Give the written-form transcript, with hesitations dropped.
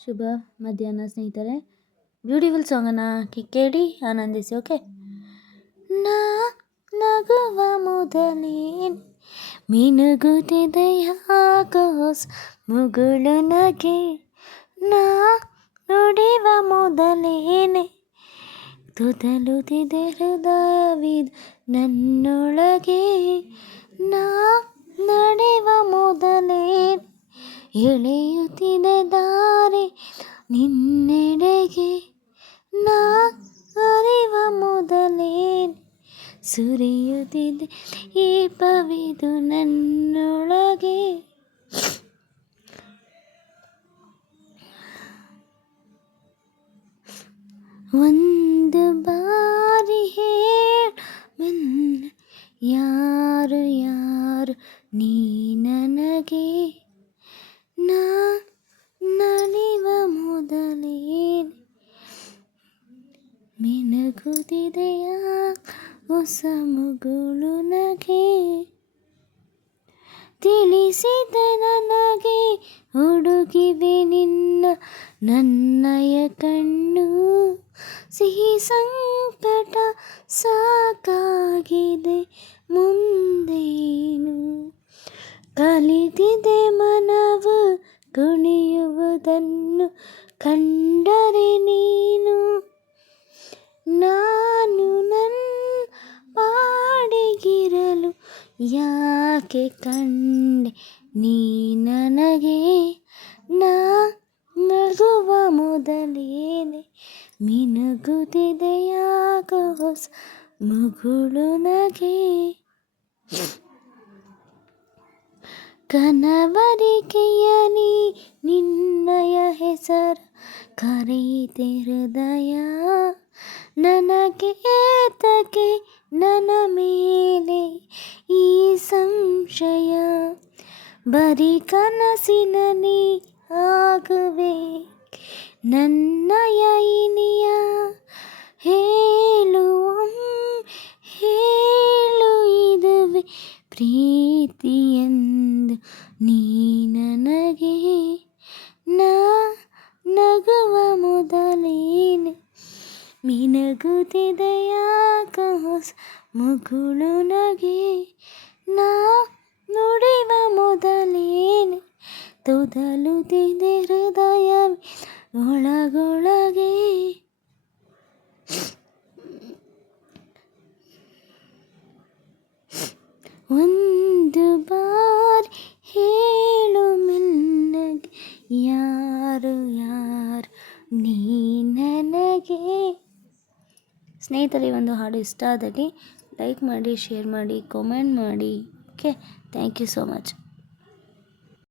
ಶುಭ ಮಧ್ಯಾಹ್ನ ಸ್ನೇಹಿತರೆ. ಬ್ಯೂಟಿಫುಲ್ ಸಾಂಗನ್ನು ಕೇಳಿ ಆನಂದಿಸಿ. ಓಕೆ. ನಾ ನಗುವ ಮೊದಲೇ ಮಿನುಗುತ್ತಿದೆ ಆಕಾಶ ಮುಗುಳು ನಗೆ, ನಾ ನುಡಿವ ಮೊದಲೇನೆ ತುದಲುತ್ತಿದೆ ಹೃದಯವಿದು ನನ್ನೊಳಗೆ, ನಾ ನಡೆವ ಮೊದಲೇ ಎಳೆಯುತ್ತಿದೆ ದಾರಿ ನಿನ್ನೆಡೆಗೆ, ನಾ ಅರಿವ ಮೊದಲೇ ಸುರಿಯುತ್ತಿದೆ ಈ ಪವಿದು ನನ್ನೊಳಗೆ. ಒಂದು ಬಾರಿ ಹೇಳು ಯಾರು ಯಾರು ನೀ ನನಗೆ, ನಾ ನಲಿವ ಮೊದಲೇ ಮಿನುಗುತ್ತಿದೆಯ ಹೊಸ ಮುಗುಳು ನಗೆ, ತಿಳಿಸಿದ ನನಗೆ ಹುಡುಗಿವೆ ನಿನ್ನ ನನ್ನಯ ಕಣ್ಣು, ಸಿಹಿ ಸಂಕಟ ಸಾಕಾಗಿದೆ ಮುಂದೇನು, ಕಲಿತಿದೆ ಮನವು ಕುಣಿಯುವುದನ್ನು ಕಂಡರೆ ನೀನು, ನಾನು ನನ್ನ ಪಾಡಿಗಿರಲು ಯಾಕೆ ಕಂಡೆ ನೀ ನನಗೆ, ನಾ ನಗುವ ಮೊದಲೇನೆ ಮಿನುಗುತ್ತಿದೆ ಯಾಕೋ ಹೊಸ ಮುಗುಳು ನಗೆ. ಕನವರಿಕೆಯಲಿ ನಿನ್ನಯ ಹೆಸರು ಕರೆಯಿತೆ ಹೃದಯ, ನನಗೇತಕ್ಕೆ ನನ್ನ ಮೇಲೆ ಈ ಸಂಶಯ, ಬರೀ ಕನಸಿನಲ್ಲಿ ಆಗುವೆ ನನ್ನಯ ಇನಿಯ, ಹೇಳು ಇದುವೆ ಪ್ರೀತಿ ಎಂದು ನೀ ನನಗೆ, ನಾ ನಗುವ ಮೊದಲೇನೆ ಮಿನುಗುತ್ತಿದೆ ಯಾಕೋ ಹೊಸ ಮುಗುಳು ನಗೆ, ನಾ ನುಡಿವ ಮೊದಲೇನೆ ತುದಲುತ್ತಿದೆ ಹೃದಯ ಒಳಗೊಳಗೆ. ಒಂದು ಬಾರಿ ಹೇಳು ಮೆಲ್ಲಗೆ ಯಾರು ಯಾರು ನೀ ನನಗೆ. ಸ್ನೇಹಿತರೆ, ಒಂದು ಹಾಡು ಇಷ್ಟ ಆದಲ್ಲಿ ಲೈಕ್ ಮಾಡಿ, ಶೇರ್ ಮಾಡಿ, ಕಾಮೆಂಟ್ ಮಾಡಿ. Okay, thank you so much.